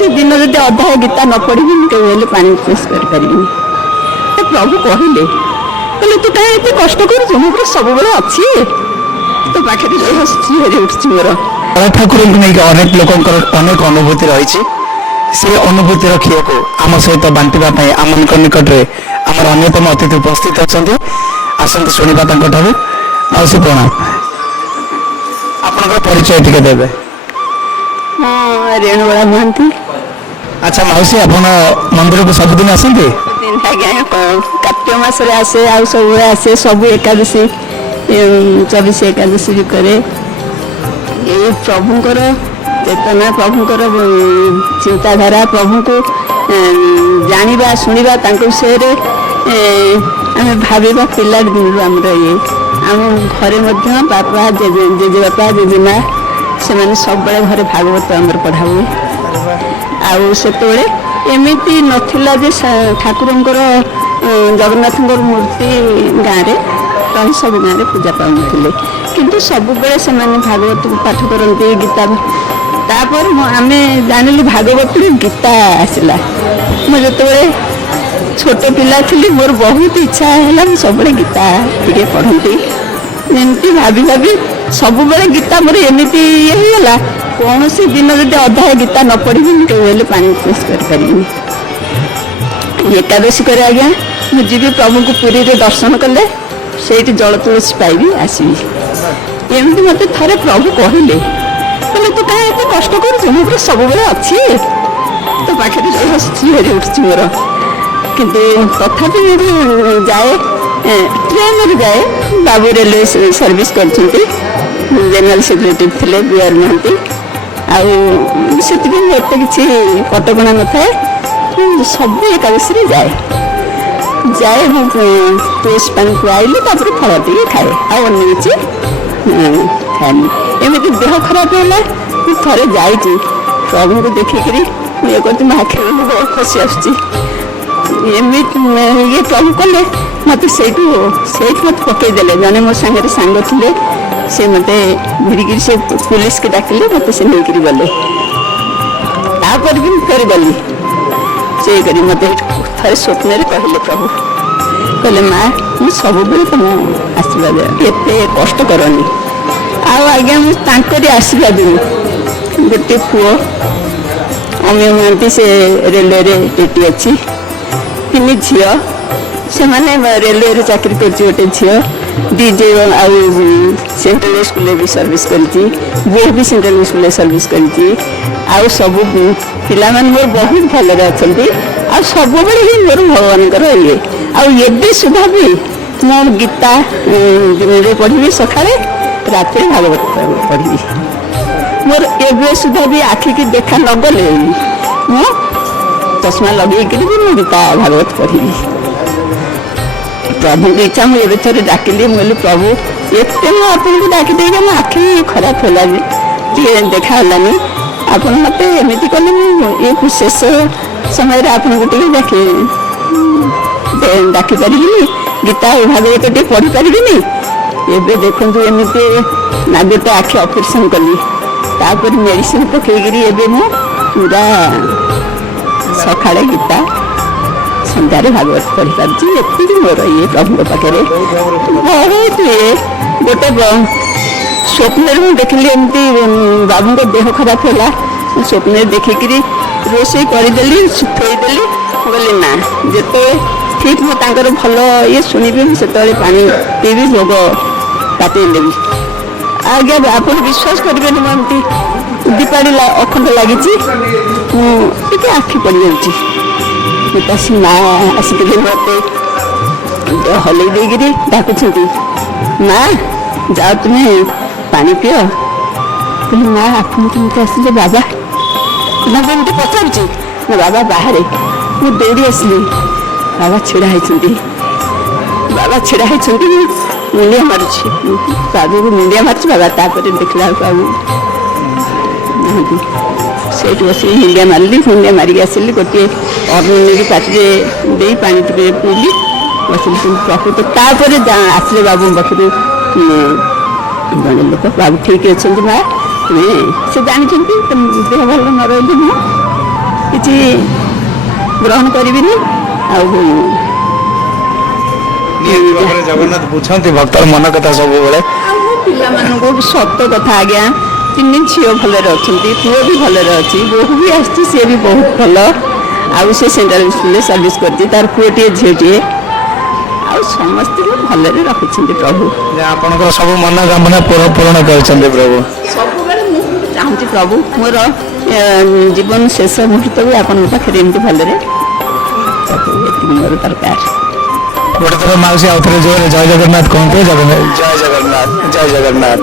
କୌଣସି ଦିନ ଯଦି ଅଧ୍ୟାୟ ଗୀତା ନ ପଢ଼ିବି ମୁଁ କେବେ ହେଲେ ପାଣି ମିସ୍ କରିପାରିବିନି। ତ ପ୍ରଭୁ କହିଲେ ତୁ କାହିଁ ଏତେ କଷ୍ଟ କରୁଛୁ, ମୁଁ ପୁରା ସବୁବେଳେ ଅଛି ତୋ ପାଖରେ ହସି ହରି ଉଠୁଛି ମୋର। ଠାକୁରଙ୍କୁ ନେଇକି ଅନେକ ଲୋକଙ୍କର ଅନେକ ଅନୁଭୂତି ରହିଛି। ସେ ଅନୁଭୂତି ରଖିବାକୁ ଆମ ସହିତ ବାଣ୍ଟିବା ପାଇଁ ଆମଙ୍କ ନିକଟରେ ଆମର ଅନ୍ୟତମ ଅତିଥି ଉପସ୍ଥିତ ଅଛନ୍ତି। ଆସନ୍ତୁ ଶୁଣିବା ତାଙ୍କଠାରୁ। ମାଉସୀ ପ୍ରଣାମ, ଆପଣଙ୍କର ପରିଚୟ ଟିକେ ଦେବେ? ହଁ, ରେଣୁବଳା ମହାନ୍ତି। ଆଚ୍ଛା ମାଉସୀ, ଆପଣ ମନ୍ଦିରକୁ ସବୁଦିନ ଆସନ୍ତି? ଆଜ୍ଞା, କାର୍ତ୍ତିକ ମାସରେ ଆସେ, ଆଉ ସବୁବେଳେ ଆସେ। ସବୁ ଏକାଦଶୀ 24 ଏକାଦଶୀ ବି କରେ। ଏଇ ପ୍ରଭୁଙ୍କର ଚେତନା, ପ୍ରଭୁଙ୍କର ଚିନ୍ତାଧାରା, ପ୍ରଭୁଙ୍କୁ ଜାଣିବା ଶୁଣିବା, ତାଙ୍କ ବିଷୟରେ ଆମେ ଭାବିବା ପିଲା ଦିନରୁ ଆମର ଆମ ଘରେ ମଧ୍ୟ ବାପା ଜେଜେବାପା ଜେଜେମା ସେମାନେ ସବୁବେଳେ ଘରେ ଭାଗବତ ଆମର ପଢ଼ା ହୁଏ। ଆଉ ସେତେବେଳେ ଏମିତି ନଥିଲା ଯେ ଠାକୁରଙ୍କର ଜଗନ୍ନାଥଙ୍କର ମୂର୍ତ୍ତି ଗାଁରେ ରହି ସବୁ ଗାଁରେ ପୂଜା ପାଉନଥିଲେ, କିନ୍ତୁ ସବୁବେଳେ ସେମାନେ ଭାଗବତକୁ ପାଠ କରନ୍ତି, ଗୀତା। ତାପରେ ଆମେ ଜାଣିଲୁ ଭାଗବତରୁ ଗୀତା ଆସିଲା। ମୁଁ ଯେତେବେଳେ ଛୋଟ ପିଲା ଥିଲି ମୋର ବହୁତ ଇଚ୍ଛା ହେଲା ମୁଁ ସବୁବେଳେ ଗୀତା ଟିକେ ପଢ଼ନ୍ତି। ଏମିତି ଭାବି ଭାବି ସବୁବେଳେ ଗୀତା ମୋର ଏମିତି ଇଏ ହେଇଗଲା, କୌଣସି ଦିନ ଯଦି ଅଧ୍ୟାୟ ଗୀତା ନ ପଢ଼ିବି ମୁଁ କେବେ ହେଲେ ପାଣି ମିସ୍ କରିପାରିବିନି। ଏକାଦଶୀ କରେ ଆଜ୍ଞା ମୁଁ ଯିବି ପ୍ରଭୁଙ୍କୁ ପୁରୀରେ ଦର୍ଶନ କଲେ ସେଇଠି ଜଳ ତୁଳସୀ ପାଇବି ଆସିବି। ଏମିତି ମୋତେ ଥରେ ପ୍ରଭୁ କହିଲେ ତୁ କାହିଁ ଏତେ କଷ୍ଟ କରୁଛୁ, ମୁଁ ପୁରା ସବୁବେଳେ ଅଛି ତୋ ପାଖରେ ହସି ହରି ଉଠୁଛି ମୋର। କିନ୍ତୁ ତଥାପି ଯାଏ, ଟ୍ରେନରେ ଯାଏ। ବାବୁ ରେଲୱେ ସର୍ଭିସ୍ କରିଛନ୍ତି, ଜେନେରାଲ ସେକ୍ରେଟାରୀ ଥିଲେ ବିଆର ମହାନ୍ତି। ଆଉ ସେଥିପାଇଁ ଏତେ କିଛି କଟକଣା ନଥାଏ। ସବୁ ଏକାଦଶୀରେ ଯାଏ। ମୁଁ ତୁଳସୀ ପାଣି ଖୁଆଇଲି, ତାପରେ ଫଳ ଟିକେ ଖାଏ, ଆଉ ଅନ୍ୟ କିଛି ଖାଏନି। ଏମିତି ଦେହ ଖରାପ ହେଲା ମୁଁ ଥରେ ଯାଇଛି ପ୍ରଭୁଙ୍କୁ ଦେଖିକିରି ମୁଁ ଇଏ କରୁଛି, ମୋ ଆଖିରେ ଖସି ଆସୁଛି। ଏମିତି ଇଏ ପ୍ରଭୁ କଲେ ମୋତେ ସେଇଠୁ ମୋତେ ପକେଇଦେଲେ। ଜଣେ ମୋ ସାଙ୍ଗରେ ସାଙ୍ଗ ଥିଲେ, ସେ ମୋତେ ଭିଡ଼ିକିରି ସେ ପୁଲିସକି ଡାକିଲେ, ମୋତେ ସେ ନେଇକିରି ଗଲେ। ତାପରେ ବି ମୁଁ ଫେରି ଗଲି। ସେ କରି ମୋତେ ଥରେ ସ୍ୱପ୍ନରେ କହିଲେ ପ୍ରଭୁ, କହିଲେ ମା ମୁଁ ସବୁବେଳେ ତୁମ ଆଶୀର୍ବାଦ, ଏତେ କଷ୍ଟ କରନି। ଆଉ ଆଜ୍ଞା ମୁଁ ତାଙ୍କରି ଆଶୀର୍ବାଦ, ଗୋଟେ ପୁଅ ଅମିୟ ମହାନ୍ତି, ସେ ରେଲୱେରେ ଡ୍ୟୁଟି ଅଛି। 3 ଝିଅ, ସେମାନେ ରେଲୱେରେ ଚାକିରି କରିଛି। ଗୋଟେ ଝିଅ DJ ଆଉ ସେଣ୍ଟ୍ରାଲ ସ୍କୁଲରେ ବି ସର୍ଭିସ୍ କରିଛି, ବୋଉ ବି ସେଣ୍ଟ୍ରାଲ ସ୍କୁଲରେ ସର୍ଭିସ୍ କରିଛି। ଆଉ ସବୁ ପିଲାମାନେ ମୋର ବହୁତ ଭଲରେ ଅଛନ୍ତି। ଆଉ ସବୁବେଳେ ହିଁ ମୋର ଭଗବାନଙ୍କର ଇଏ। ଆଉ ଏବେ ସୁଦ୍ଧା ବି ମୁଁ ଗୀତା ଦିନରେ ପଢ଼ିବି, ସକାଳେ ରାତିରେ ଭାଗବତ ପଢ଼ିବି। ମୋର ଏବେ ସୁଦ୍ଧା ବି ଆଖିକି ଦେଖା ନଗଲେ ମୁଁ ଚଷମା ଲଗେଇକିରି ବି ମୁଁ ଗୀତା ଭାଗବତ ପଢ଼ିବି। ପ୍ରଭୁଙ୍କ ଇଚ୍ଛା, ମୁଁ ଏବେ ଥରେ ଡାକିଲି, ମୁଁ କହିଲି ପ୍ରଭୁ ଏତେ ମୁଁ ଆପଣଙ୍କୁ ଡାକି ଦେଇକି ମୋ ଆଖି ଖରାପ ହେଲାନି, ଟିକେ ଦେଖା ହେଲାନି, ଆପଣ ମୋତେ ଏମିତି କଲେ ମୁଁ ଏ ଶେଷ ସମୟରେ ଆପଣଙ୍କୁ ଟିକେ ଡାକିପାରିବିନି, ଗୀତା ଭାଗବତ ଟିକେ ପଢ଼ିପାରିବିନି। ଏବେ ଦେଖନ୍ତୁ ଏମିତି ନା ଗୋଟେ ଆଖି ଅପରେସନ୍ କଲି, ତାପରେ ମେଡ଼ିସିନ ପକେଇକିରି ଏବେ ମୁଁ ପୁରା ସକାଳେ ଗୀତା, ସନ୍ଧ୍ୟାରେ ଭାଗବତ ପଢ଼ିପାରୁଛି। ଏତିକି ମୋର ଇଏ ପ୍ରଭୁଙ୍କ ପାଖରେ ବହୁତ ଇଏ। ଗୋଟେ ସ୍ୱପ୍ନରେ ମୁଁ ଦେଖିଲି ଏମିତି ବାବୁଙ୍କ ଦେହ ଖରାପ ହେଲା, ସ୍ୱପ୍ନରେ ଦେଖିକିରି ରୋଷେଇ କରିଦେଲି, ଥୋଇଦେଲି। ମୁଁ କହିଲି ନା, ଯେତେବେଳେ ଠିକ୍ ମୁଁ ତାଙ୍କର ଭଲ ଇଏ ଶୁଣିବି ମୁଁ ସେତେବେଳେ ପାଣି ପିଇବି, ଭୋଗ ପାତେଇ ଦେବି। ଆଜ୍ଞା ଆପଣ ବିଶ୍ୱାସ କରିବେନି, ମୁଁ ଏମିତି ଦୀପାଳି ଅଖଣ୍ଡ ଲାଗିଛି, ମୁଁ ଟିକେ ଆଖି ପଡ଼ିଯାଉଛି। ତା ମା ଆସିକିରି ମୋତେ ହଲେଇ ଦେଇକିରି ଡାକୁଛନ୍ତି, ମା ଯାଅ ତୁମେ ପାଣି ପିଅ। କହିଲି ମା ଆପଣ କେମିତି ଆସିଲେ? ବାବା ଏମିତି ପଚାରୁଛି ନା, ବାବା ବାହାରେ। ମୁଁ ଦୌଡ଼ି ଆସିଲି, ବାବା ଛିଡ଼ା ହେଇଛନ୍ତି। ମୁଁ ମୁଣ୍ଡିଆ ମାରୁଛି, ବାବୁକୁ ମୁଣ୍ଡିଆ ମାରୁଛି ବାବା। ତାପରେ ଦେଖିଲା ବେଳକୁ ନାହାନ୍ତି। ସେଇଠି ବସିକି ମୁଣ୍ଡିଆ ମାରିଲି, ମୁଣ୍ଡିଆ ମାରିକି ଆସିଲି। ଗୋଟିଏ ଅନ୍ନ ନେଇକି ପାଟିରେ ଦେଇ ପାଣି ଟିକେ ପିଇଲି, ବସିଲି। ପ୍ରକୃତ ତାପରେ ଆସିଲେ ବାବୁଙ୍କ ପାଖରୁ ଜଣେ ଲୋକ, ବାବୁ ଠିକ୍ ଅଛନ୍ତି ମା? ସେ ଜାଣିଛନ୍ତି ଦେହ ଭଲ ନ ରହିଲେ ମୁଁ କିଛି ଗ୍ରହଣ କରିବିନି। ଆଉ ନିହାତି ଭାବରେ ଜଗନ୍ନାଥ ବୁଝନ୍ତି ଭକ୍ତର ମନ କଥା ସବୁବେଳେ। ଆଉ ମୋ ପିଲାମାନଙ୍କୁ ସତ କଥା ଆଜ୍ଞା, 3 ଝିଅ ଭଲରେ ଅଛନ୍ତି, ପୁଅ ବି ଭଲରେ ଅଛି, ବୋହୂ ବି ଆସିଛି, ସିଏ ବି ବହୁତ ଭଲ। ଆଉ ସେ ସେଣ୍ଟ୍ରାଲ ସ୍କୁଲରେ ସର୍ଭିସ୍ କରିଛି, ତାର ପୁଅଟିଏ ଝିଅଟିଏ। ଆଉ ସମସ୍ତଙ୍କୁ ଭଲରେ ରଖିଛନ୍ତି ପ୍ରଭୁ। ଯେ ଆପଣଙ୍କର ସବୁ ମନୋକାମନା ପୂରଣ କରିଛନ୍ତି ପ୍ରଭୁ। ସବୁବେଳେ ମୁଁ ଚାହୁଁଛି ପ୍ରଭୁ ମୋର ଜୀବନ ଶେଷ ମୁହୂର୍ତ୍ତ ବି ଆପଣଙ୍କ ପାଖରେ ଏମିତି ଭଲରେ ଏତିକି ମୋର ଦରକାର। ଗୋଟେ ଥର ମାଉସୀ ଆଉ ଥରେ ଜୋରରେ ଜୟ ଜଗନ୍ନାଥ କୁହନ୍ତୁ। ଜୟ ଜଗନ୍ନାଥ, ଜୟ ଜଗନ୍ନାଥ।